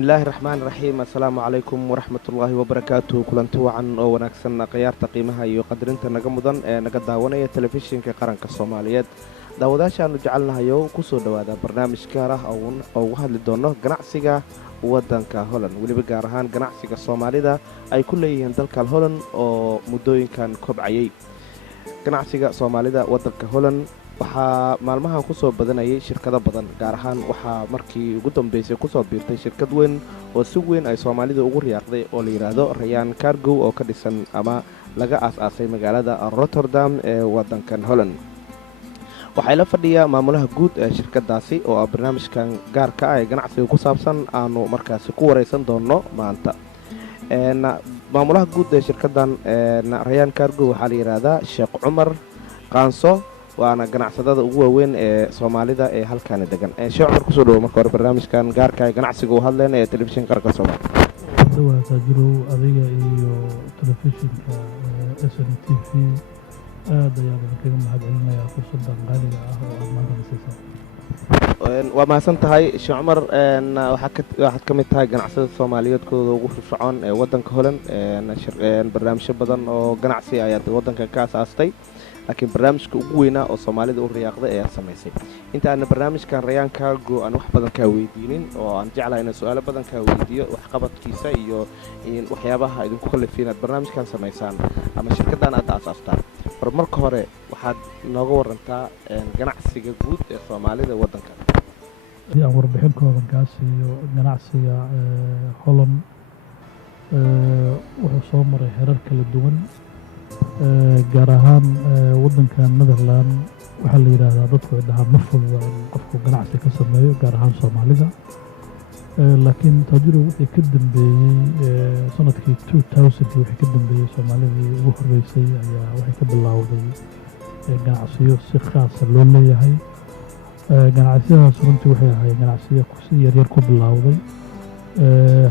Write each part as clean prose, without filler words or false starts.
bismillaahi raxmaani raxiim assalaamu calaykum waraxmatullaahi wabarakaatuhu kulanti wacan oo wanaagsan khiyaarta qiimaha iyo qadarinta naga mudan ee naga daawanaya telefishinka qaranka soomaaliyeed daawadaashaanu jecelnahayo kusoo dhowaada barnaamij gaar ah oo uga hadli doono ganacsiga wadanka Holland weliba gaar ahaan ganacsiga Soomaalida ay ku leeyihiin dalka Holland oo muddooyinkan kobcayay ganacsiga Soomaalida wadanka Holland waxaa maalmahan ku soo badanayay shirkado badan gaar ahaan waxaa markii ugu dambeysay ku soo biirtay shirkad weyn oo si weyn ay Soomaalida ugu riyaaqday oo la yiraahdo Rayaan Cargo oo ka dhisan ama laga aasaasay magaalada Rotterdam ee wadankan Holland waxay la fadhiyaa maamulaha guud ee shirkadaasi oo barnaamijkan gaarka ah ee ganacsiga ku saabsan aanu markaasi ku wareysan doono maanta maamulaha guud ee shirkadan Rayaan Cargo waxaa la yiraahdaa Sheekh Cumar Qaanso waana ganacsadada ugu waaweyn ee Soomaalida ee halkaan degan Sheekh Cumar kusoo dhawo marka hore barnaamijkan gaarka ah ganacsiga u hadlayna ee telefishinka qaranka Soomaaliya waa taajiro adiga iyo telefishinka SNTV aad ayaan kaga mahadcelinayaa fursaddan qaaliga ah oo aad maanta siisay waa mahadsan tahay Sheekh Cumar waxaad ka mid tahay ganacsada Soomaaliyeed kooda ugu firfircoon ee wadanka Holland barnaamijyo badan oo ganacsi ayaad wadanka ka aasaastay laakiin barnaamijka ugu weynaa oo Soomaalida u riyaaqday ayaa sameysay inta aan barnaamijkan Rayaan Cargo aan wax badan ka weydiinin oo aan jeclahay in su'aalo badan ka weydiiyo wax qabadkiisa iyo in waxyaabaha idinku kalifiinaad barnaamijkan sameysaan ama shirkadan aad aasaastaan marka hore waxaad nooga warantaa ganacsiga guud ee Soomaalida wadanka aan warbixin kooban ka siiyo ganacsiga Holland wuxuu soo maray heerar kala duwan gaar ahaan wadanka Netherland waxaa la yiraahdaa dadku ay dhahaan ma fududa in qofku ganacsi ka sameeyo gaar ahaan Soomaalida laakiin taajiro wixii ka dambeeyay sanadkii 2000 wixii ka dambeeyay Soomaalidii ugu horeysay ayaa waxay ka bilowday ganacsiyo si khaas ah loo leeyahay ganacsiyadaas runtii waxay ahayd ganacsiyo si yaryar ku bilowday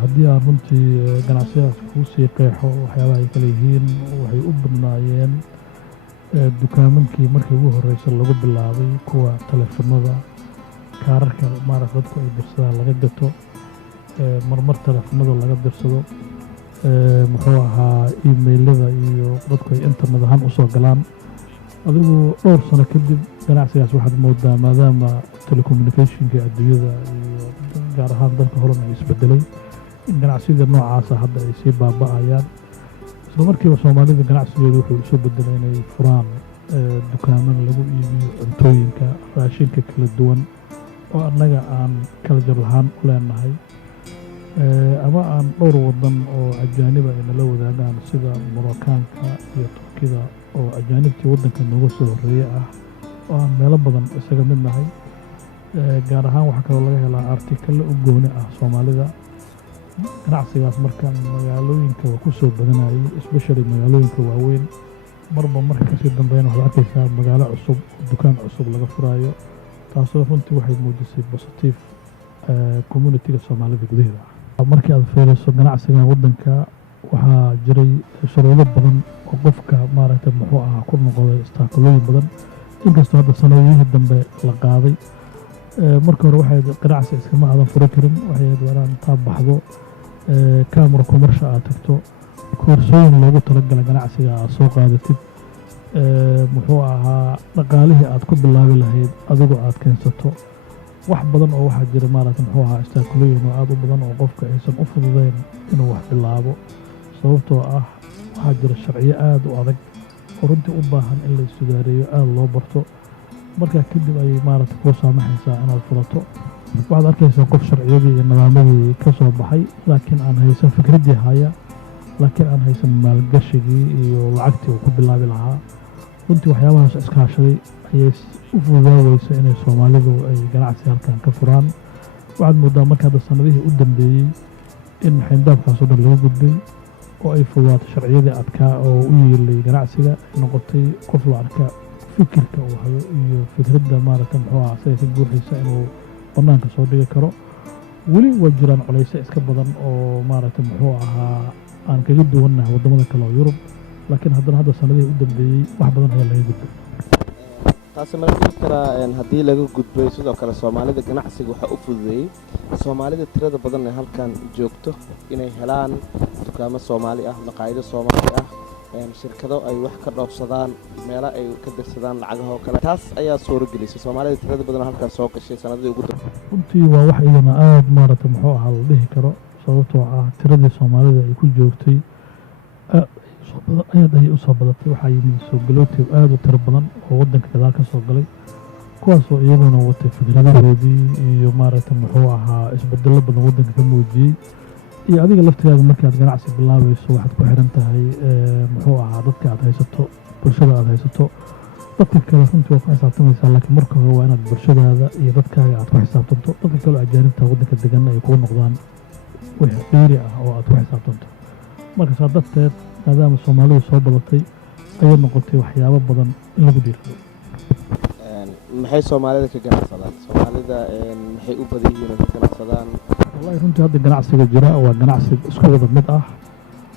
haddii aan runtii ganacsiyadaas ku sii qeexo waxyaabaha ay kala yihiin waxay u badnaayeen dukaamankii markii ugu horeysay lagu bilaabay kuwa telefoonada kaararka maaragtay dadku ay dirsadaan laga gato marmar telefoonada laga dirsado muxuu ahaa emailada iyo dadku ay internet ahaan u soo galaan adigu dhowr sano kadib ganacsigaas waxaad moodaa maadaama telecommunicationka adduunyada iyo gaar ahaan dalka Holland ay isbedelay in ganacsiyada noocaas ah hadda ay sii baaba'ayaan isla markiiba Soomaalida ganacsigeedu wuxuu soo bedelay inay furaan dukaaman lagu iibiyo cuntooyinka raashinka kala duwan oo annaga aan kala jar lahaan u leenahay ama aan dhowr wadan oo ajaaniba ay nala wadaagaan sida Marookaanka iyo Turkida oo ajaanibtii wadanka nooga soo horeeyay ah oo aan meelo badan isaga mid nahay gaar ahaan waxaa kaloo laga helaa artikalo u gooni ah Soomaalida ganacsigaas marka magaalooyinka waa ku soo badanayay especially magaalooyinka waaweyn marba marka kasii dambeeyana waxaad arkaysaa magaalo cusub dukaan cusub laga furaayo taasoo runtii waxay muujisay positive community-ga Soomaalida gudaheeda markii aad fiiriso ganacsiga wadanka waxaa jiray shuruudo badan oo qofka maaragtay muxuu ahaa ku noqday istaaqalooyin badan inkastoo hadda sanadihii dambe la qaaday marka hore waxay ganacsi iskama aadan furi karin waxay doonaan intaa baxdo kaamara commercial aad tagto koorsooyin loogu talagalay ganacsiga aad soo qaadatid muxuu ahaa dhaqaalihii aad ku bilaabi lahayd adigoo aad keensato wax badan oo waxaa jira maaragtay muxuu ahaa istaaqalooyin oo aad u badan oo qofka aysan u fududeyn inuu wax bilaabo sababtoo ah waxaa jira sharciyo aad u adag oo runtii u baahan in la isugaareeyo aad loo barto markaa kadib ayay maaragtay kuu saamaxaysaa inaad furato waxaad arkaysaa qof sharciyadii iyo nidaamadii ka soo baxay laakiin aan haysan fikraddii haya laakiin aan haysan maalgashigii iyo lacagtii uu ku bilaabi lahaa runtii waxyaabahaas iskaashaday ayay u fududaaweysa inay Soomaalidu ay ganacsi halkan ka furaan waxaad moodaa marka hadda sanadihii u dambeeyey in xayndaabkaas oo dhan laga gudbay oo ay fududaato sharciyadii adkaa oo u yeelay ganacsiga ay noqotay qof la arka fikirka uu hayo iyo fikradda maaragtay muxuu ahaa asaga ka guuxaysa inuu bannaanka soo dhigi karo weli waa jiraan culaysyo iska badan oo maaragtay muxuu ahaa aan kaga duwannahay waddamada kale oo Yurub laakiin haddana hadda sanadihii u dambeeyey wax badan ayaa laga gudbay taasi ma la dhihi karaa haddii laga gudbay sidoo kale soomaalida ganacsiga waxaa u fududeeyey soomaalida tirada badan ee halkan joogto inay helaan dukaamo soomaali ah, maqaayido soomaali ah, shirkado ay wax ka dhoofsadaan, meelo ay ka dirsadaan lacagaha oo kale. taas ayaa suuragelisay soomaalida tirada badan oo halkan soo gashay sanadii ugu dambeeyay. runtii waa wax iyadana aada maaragtay muxuu ahaa la dhihi karo, sababtoo ah tiradii soomaalida ay ku joogtay aad ayay usoo badatay. waxaa yimid soo galootii aada u tiro badan oo waddanka gadaal ka soo galay, kuwaasoo iyaguna watay fikradahoodii iyo maaragtay muxuu ahaa isbedelo badan waddanka ka muujiyey. iyo adiga laftigaaga markaad ganacsi bilaabayso waxaad ku xiran tahay muxuu ahaa dadka aad haysato, bulshada aad haysato. dadka kale runtii waa ku xisaabtamaysaa, laakiin marka hore waa inaad bulshadaada iyo dadkaaga aad ku xisaabtanto. dadka kale ajaanibta waddanka degan ay kugu noqdaan wixii qiiri ah oo aad ku xisaabtanto. marka saa darteed maadaama soomaalidu soo badatay ayay noqotay waxyaabo badan in lagu dhiirado. maxay soomaalida ka ganacsadaan? soomaalida maxay u badan yihiin oo ka ganacsadaan? wallahi runtii hadda ganacsiga jira waa ganacsi isku wada mid ah.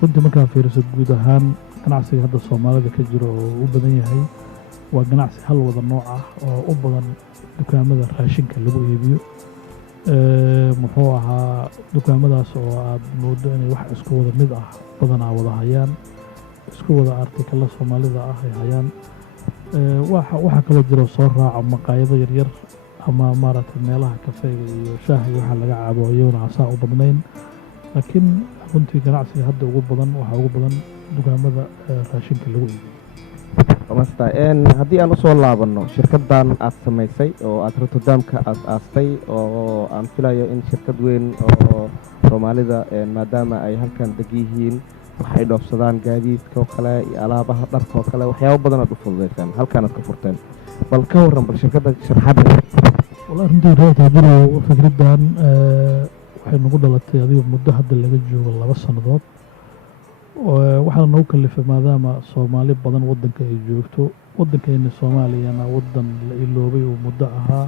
runtii markaa fiiriso guud ahaan ganacsiga hadda soomaalida ka jiro oo u badan yahay waa ganacsi hal wada nooc ah oo u badan dukaamada raashinka lagu iibiyo. muxuu ahaa dukaamadaas oo aad moodo inay wax isku wada mid ah badanaa wada hayaan, isku wada artikala soomaalida ah ay hayaan. waxaa kaloo jiro soo raaco maqaayado yaryar ama maaragtay meelaha kafeega iyo shaaha iyo waxa laga cabo iyaguna asaa u badnayn. laakiin runtii ganacsiga hadda ugu badan waxaa ugu badan dukaamada raashinka lagu iibiyo. haddii aan usoo laabanno shirkaddan aad samaysay oo aad rotterdamka aad aastay, oo aan filayo in shirkad weyn oo soomaalida maadaama ay halkan deg yihiin waxay dhoofsadaan gaadiidka oo kale iyo alaabaha dharka oo kale, waxyaabo badan aad u fududaysaan halkaanaad ka furteen. bal ka warran bal shirkadda sharxadda. wallahi runtii reertaajiro fikraddan waxay nagu dhalatay adiga muddo hadda laga joogo 2 sannadood. waxaana nagu kalifay maadaama soomaali badan waddanka ay joogto. waddankeena soomaaliyana waddan la iloobay oo muddo ahaa.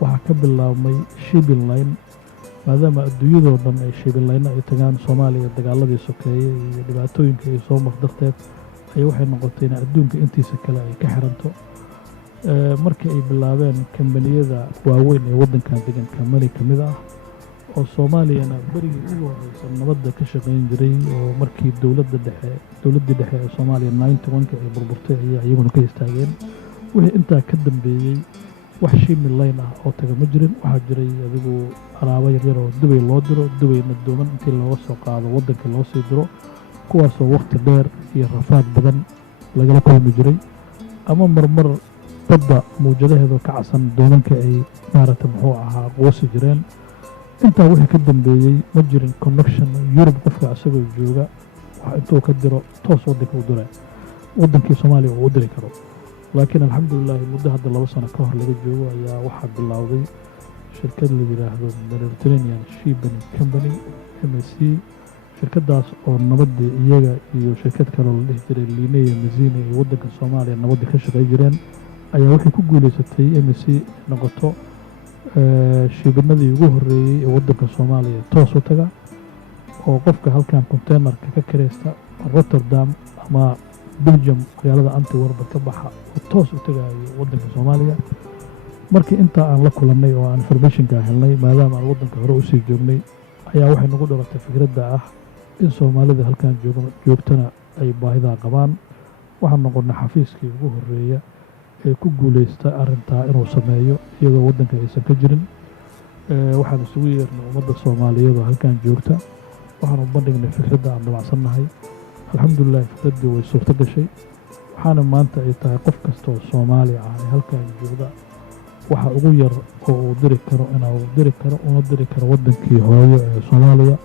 waxaa ka bilaabmay shipping line, maadaama adduunyadoo dhan ay shipping line ay tagaan soomaaliya dagaaladii sokeeye iyo dhibaatooyinka ay soo mar darteed ayay waxay noqotay in adduunka intiisa kale ay ka xiranto. markii ay bilaabeen kambaniyada waaweyn ee waddankan degan kambani ka mid ah oo soomaaliyana berigii ugu horreysa nabadda ka shaqayn jiray, oo markii dowladdii dhexe ee soomaaliya 91 ay burburtay ayaa iyaguna ka istaageen. wixii intaa ka dambeeyey wax shipping line ah oo taga ma jirin. waxaa jiray adigu alaabo yaryar oo dubay loo diro, dubayna dooman intii looga soo qaado waddanka loo sii diro, kuwaasoo waqti dheer iyo rafaad badan lagala kulmi jiray. ama marmar badda mawjadaheeda ka casan doomanka ay maaragtay muxuu ahaa quusi jireen. intaa wixii ka dambeeyey ma jirin connection Yurub qofka asagoo jooga wax intuu ka diro toos waddanka u dira waddankii Soomaaliya uu u diri karo. laakiin alxamdulillah muddo hadda 2 sano ka hor laga joogo ayaa waxaa bilowday shirkad la yiraahdo Mediterranean Shipping Company MSC. shirkadaas oo nabadii iyaga iyo shirkad kale oo la dhihi jiray Lineya Mazina ee waddanka Soomaaliya nabadda ka shaqay jireen ayaa waxay ku guuleysatay MSC noqoto shiibinadii ugu horreeyey ee waddanka Soomaaliya toos u taga, oo qofka halkan containerka ka kireysta Rotterdam ama Belgium magaalada Antwerp ka baxa oo toos u tagayo waddanka Soomaaliya. markii intaa aan la kulannay oo aan informationka helnay maadaama aan waddanka hore u sii joognay ayaa waxay nagu dhalatay fikradda ah in soomaalida halkan joogtana ay baahidaa qabaan. waxaan noqonnay xafiiskii ugu horreeya ee ku guuleysta arrintaa inuu sameeyo iyadoo waddanka aysan ka jirin. waxaan isugu yeernay ummadda Soomaaliyeed oo halkan joogta, waxaan u bandhignay fikradda aan damacsannahay. alxamdulilah fikraddii way suurto gashay. waxaana maanta ay tahay qof kasta oo Soomaali ah ee halkan joogda waxa ugu yar oo uu diri karo inuu diri karo una diri karo waddankii hooyo ee Soomaaliya.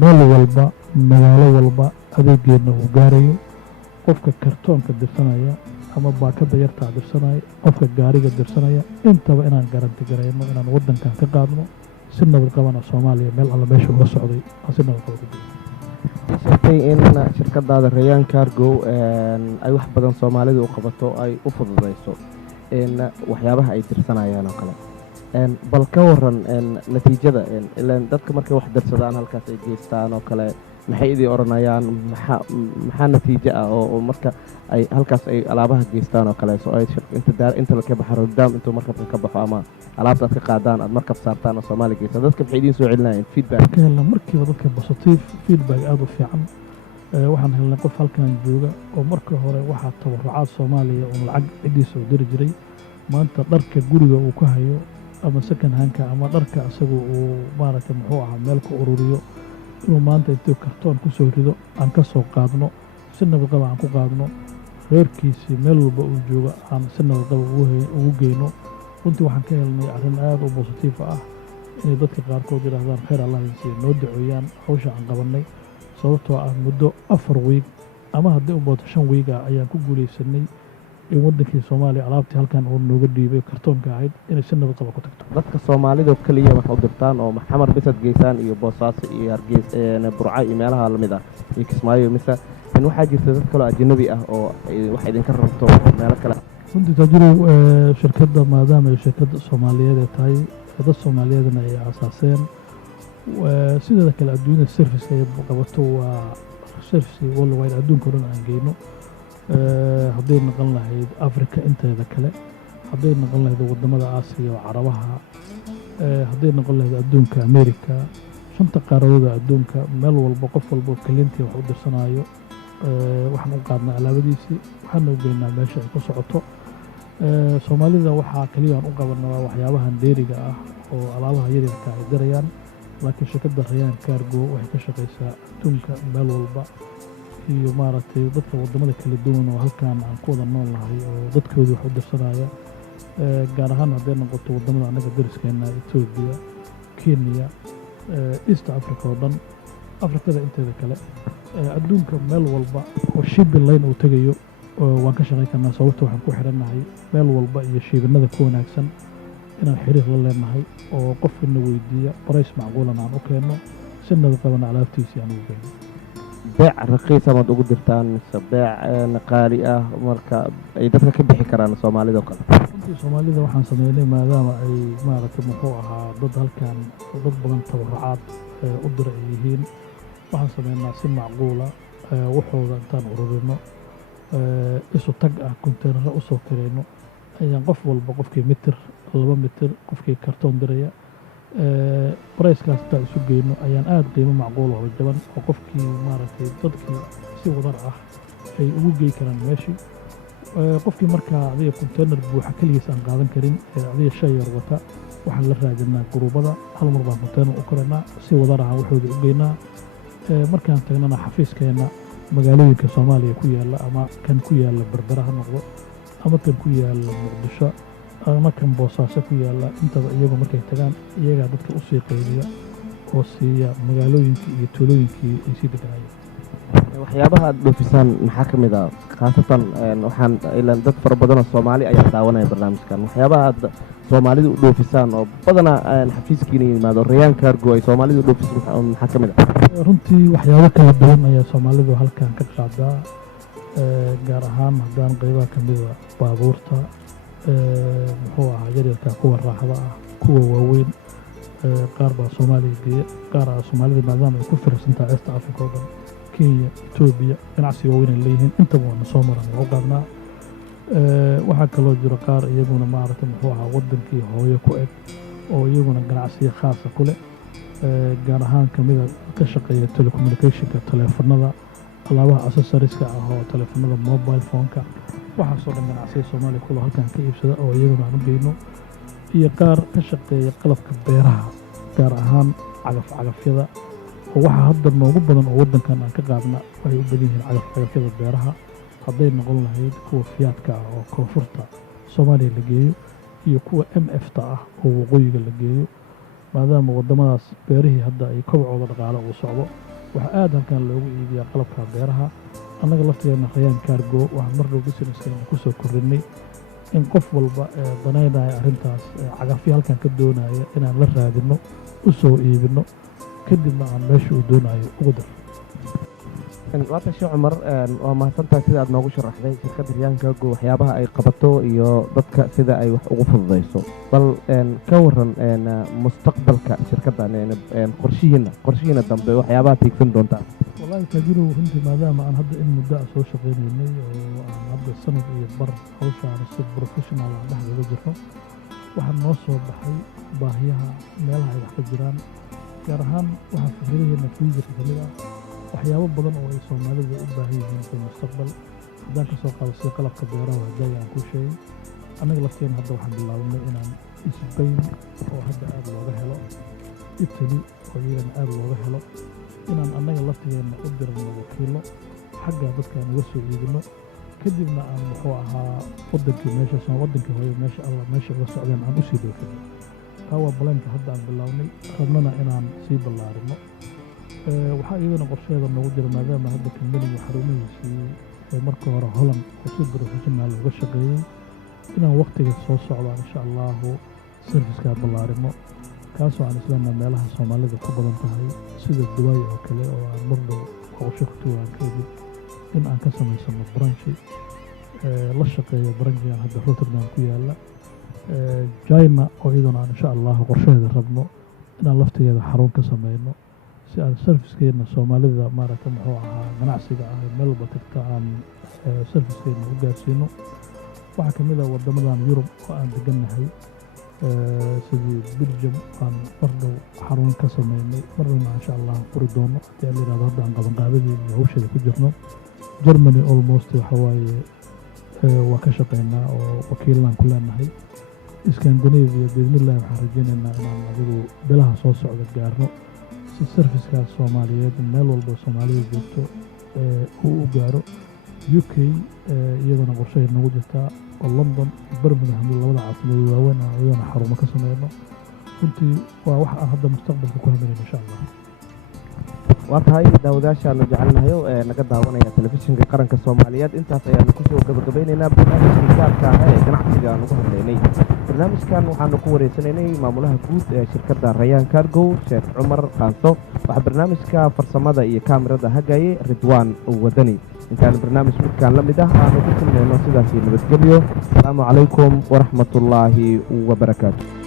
meel walba magaalo walba adeeggeedna uu gaarayo. qofka kartoonka dirsanaya ama baakada yartaa dirsanaya, qofka gaariga dirsanaya, intaba inaan garanti garayno inaan waddankan ka qaadno si nabad qabana Soomaaliya meel alla meesha uga socday si nabad qaba ku jiro. sheegtay in shirkadaada Rayaan Cargo ay wax badan Soomaalida u qabato, ay u fududayso waxyaabaha ay dirsanayaan oo kale. bal ka warran natiijada ilaan dadka markay wax dirsadaan halkaas ay geystaan oo kale maxay idii odhanayaan maxaa natiijo ah oo marka ay halkaas ay alaabaha geystaan oo kale soo ay inta la ka baxo rodaam intuu markabka ka baxo ama alaabta aad ka qaadaan aad markab saartaan oo Soomaaliya geystaan dadka maxay idiin soo celinayaan feedback ka helna markiiba dadka positive feedback aad u fiican waxaan helnay qof halkan jooga oo markii hore waxaa tabarucaad Soomaaliya oo lacag cidiisa u diri jiray maanta dharka guriga uu ku hayo ama second handka ama dharka asagu uu maaragtay muxuu ahaa meel ku ururiyo inuu maanta intuu kartoon ku soo rido aan ka soo qaadno si nabadqab aan ku qaadno reerkiisii meel walba uu jooga aan si nabadqab ugu geyno runtii waxaan ka helnay arrin aad u positive ah inay dadka qaarkood yidhaahdaan khayr allah insiiyo noo duceeyaan hawsha aan qabannay sababtoo ah muddo 4 wiig ama haddii u booto 5 wiig ah ayaan ku guulaysanay in waddankii Soomaaliya alaabtii halkan uu nooga dhiibay kartoonka ahayd inay si nabad qaba ku tagto dadka Soomaalida kaliya wax u dirtaan oo maxamar bisad geysaan iyo Boosaaso iyo Hargeysa Burco iyo meelaha la mid ah iyo Kismaayo mise in waxa jirta dad kale ajnabi ah oo wax idinka rabto meelo kale runtii tajirow shirkadda maadaama ay shirkadda Soomaaliyeed tahay dad Soomaaliyeedna ay aasaaseen sidoo kale adduunka service ay qabato waa service worldwide adduunka oo dhan aan geyno hadday noqon lahayd Afrika inteeda kale hadday noqon lahayd wadamada Aasiya oo Carabaha hadday noqon lahayd adduunka Amerika shanta qaaradood adduunka meel walba qof walba klientii wax u dirsanayo waxaan u qaadnaa alaabadiisii waxaan u geynaa meesha ay ku socoto Soomaalida waxaa kaliya aan u qabanaa waxyaabahan dheeriga ah oo alaabaha yaryarka ay dirayaan laakiin shirkadda Rayaan Cargo waxay ka shaqeysaa adduunka meel walba iyo maaragtay dadka wadamada kala duwan oo halkaan aan ku wada nool nahay oo dadkooda wax u dirsanaya gaar ahaan hadday noqoto wadamada anaga dariskeena Ethiopia Kenya East Africa oo dhan Afrikada inteeda kale adduunka meel walba oo shipping line uu tagayo waan ka shaqeyn karnaa sababtoo waxaan ku xiranahay meel walba iyo shiibinada ku wanaagsan inaan xiriir la leenahay oo qofkana weydiiya price macquulan aan u keenno si nabad qaban alaabtiisii aan ugu geyno beec raqiis ama ugu dirtaan beec qaali ah marka ay dadka ka bixi karaan Soomaalida oo kale runtii Soomaalida waxaan sameynay maadaama ay maaragtay muxuu ahaa dad halkan dad badan tabarucaad u diray yihiin waxaan sameynaa si macquula waxooda intaan ururino isu tag ah container u soo kireyno ayaan qof walba qofkii mitir 2 mitir qofkii kartoon diraya price-kaas intaan isu geyno ayaan aad qiimo macquul oo jaban oo qofkii maaragtay dadkii si wadar ah ay ugu gey karaan meeshii qofkii markaa adiga container buuxa kaligiis aan qaadan karin adiga shay yar wata waxaan la raadinaa guruubada hal mar baan container u koranaa si wadar ah waxooda u geynaa markaan tagnana xafiiskeena magaalooyinka Soomaaliya ku yaala ama kan ku yaala Berbera ha noqdo ama kan ku yaala Muqdisho ama kan Boosaaso ku yaala intaba iyagu markay tagaan iyaga dadka u sii qaybiya oo siiya magaalooyinka iyo tuulooyinkii ay sii deganayeen waxyaabaha aad dhoofisaan maxaa ka mid ah khaasatan waxaan ilaan dad fara badan oo Soomaali ayaa daawanaya barnaamijkan waxyaabaha aad Soomaalidu u dhoofisaan oo badana xafiiskiina yimaado Rayaan Cargo ay Soomaalidu u dhoofisaan maxaa ka mid ah runtii waxyaabo kala duwan ayaa Soomaalidu halkan ka qaadaa gaar ahaan haddaan qaybaha ka mid ah baabuurta muxuu ahaa yaryarka kuwa raaxada ah kuwa waaweyn qaar baa Soomaaliya geeya qaar ah Soomaalida maadaama ay ku firsantaa East Africa oo dhan Kenya Ethiopia ganacsiga weyn ay leeyihiin intaba waan soo maran oo qaadnaa waxaa kaloo jira qaar iyaguna maaragtay muxuu ahaa waddankii hooyo ku eg oo iyaguna ganacsiyo khaasa ku leh gaar ahaan kamida ka shaqeeya telecommunicationka taleefanada alaabaha accessorieska ah oo taleefanada mobile phone-ka waxaasoo dhan ganacsiga Soomaaliya kula halkan ka iibsada oo iyaguna aan u geyno iyo qaar ka shaqeeya qalabka beeraha gaar ahaan cagafyada oo waxa hadda noogu badan oo waddankan aan ka qaadna waxay u badan yihiin cagafyada beeraha hadday noqon lahayd kuwa fiyaadka ah oo koonfurta Soomaaliya la geeyo iyo kuwa MF-ta ah oo waqooyiga la geeyo maadaama wadamadaas beerihii hadda ay kobcooda dhaqaale uu socdo waxa aad halkan loogu iibiyaa qalabka beeraha annaga laftigeena Rayaan Cargo waxaan mar dhow business-keena ku soo kordhinay in qof walba danaynaya arrintaas cagafyo halkan ka doonaya inaan la raadino u soo iibino kadibna aan meesha uu doonayo ugu dar waata Sheekh Cumar waa mahadsantahay sida aad noogu sharaxday shirkadda Rayaan Cargo waxyaabaha ay qabato iyo dadka sida ay wax ugu fududeyso bal ka waran mustaqbalka shirkaddan qorshihiina dambe waxyaabaha tiigsan doontaan والله تاجروا runtii maadaama aan hadda in muddo ah soo shaqaynaynay oo aan hadda sanad iyo bar hawshaan si professional ah dhexda uga jirno waxaa noo soo baxay baahiyaha meelaha ay wax ka jiraan gaar ahaan waxaa fikradaheena future ka mid ah waxyaabo badan oo ay Soomaalida u baahan yihiin fi mustaqbal haddaan ka soo qaado sida qalabka beeraha hadda aan ku sheegay anaga lafteena hadda waxaan bilaabnay inaan Spain oo hadda aad looga helo Italy oo iyadana aad looga helo inaan annaga laftigeena u dirno wakiilo xagga dadka aan uga soo iibino kadibna aan muxuu ahaa wadankii hooyo meesha alla meesha uga socdeen aan u sii dhoofino taa waa baleenka hadda aan bilownay rabnana inaan sii ballaarino waxaa iyadana qorsheeda noogu jira maadaama hadda kambaniga xarumihiisii marka hore Holland oo si professional uga shaqeeyey inaan waqtiga soo socdaan insha allahu serviceka ballaarino kaasoo aan islaamna meelaha Soomaalida ku badan tahay sida Dubai oo kale oo aan marno qorshe ku tuwaan kadib in aan ka samaysano branch la shaqeeyo branchigan hadda Rotterdam ku yaala China oo iyadana aan insha Allah qorsheeda rabno inaan laftigeeda xarun ka sameeyno si aan servicekeena Soomaalida maaragta muxuu ahaa ganacsiga ah meel walba tagta aan servicekeena u gaarsiino waxaa kamid ah wadamadan Yurub oo aan degannahay sidii Belgium aan mardow xarun ka sameynay marna insha Allah furi doono hadii aan yiraahdo hadda aan qabanqaabadii iyo hawsheeda ku jirno Germany almost waxa waaye waa ka shaqeynaa oo wakiilaan ku leenahay Scandinavia bismillah waxaan rajaynaynaa inaan adigu bilaha soo socda gaarno si servicekaas Soomaaliyeed meel walba Soomaalida joogto uu u gaaro UK iyadana qorsheed nagu jirtaa oo London Birmingham labada caasimad waaweyn ayaan xarumo ka sameeyno runtii waa wax aan hadda mustaqbalka ku hameeyno insha Allah waa tahay daawadayaashaanu jecelnahay ee naga daawanaya telefishinka qaranka Soomaaliyeed intaas ayaanu ku soo gabagabeynaynaa barnaamijka gaarka ah ee ganacsiga aan ugu hadlaynay barnaamijkan waxaanu ku wareysanaynay maamulaha guud ee shirkadda Rayaan Cargo Sheekh Cumar Qaanso waxa barnaamijka farsamada iyo kaamirada hagayay Ridwaan Wadani intaan barnaamij midkaan la mid ah aanu ku kulmayno sidaas nabadgelyo assalaamu calaykum waraxmatullaahi wabarakaatuh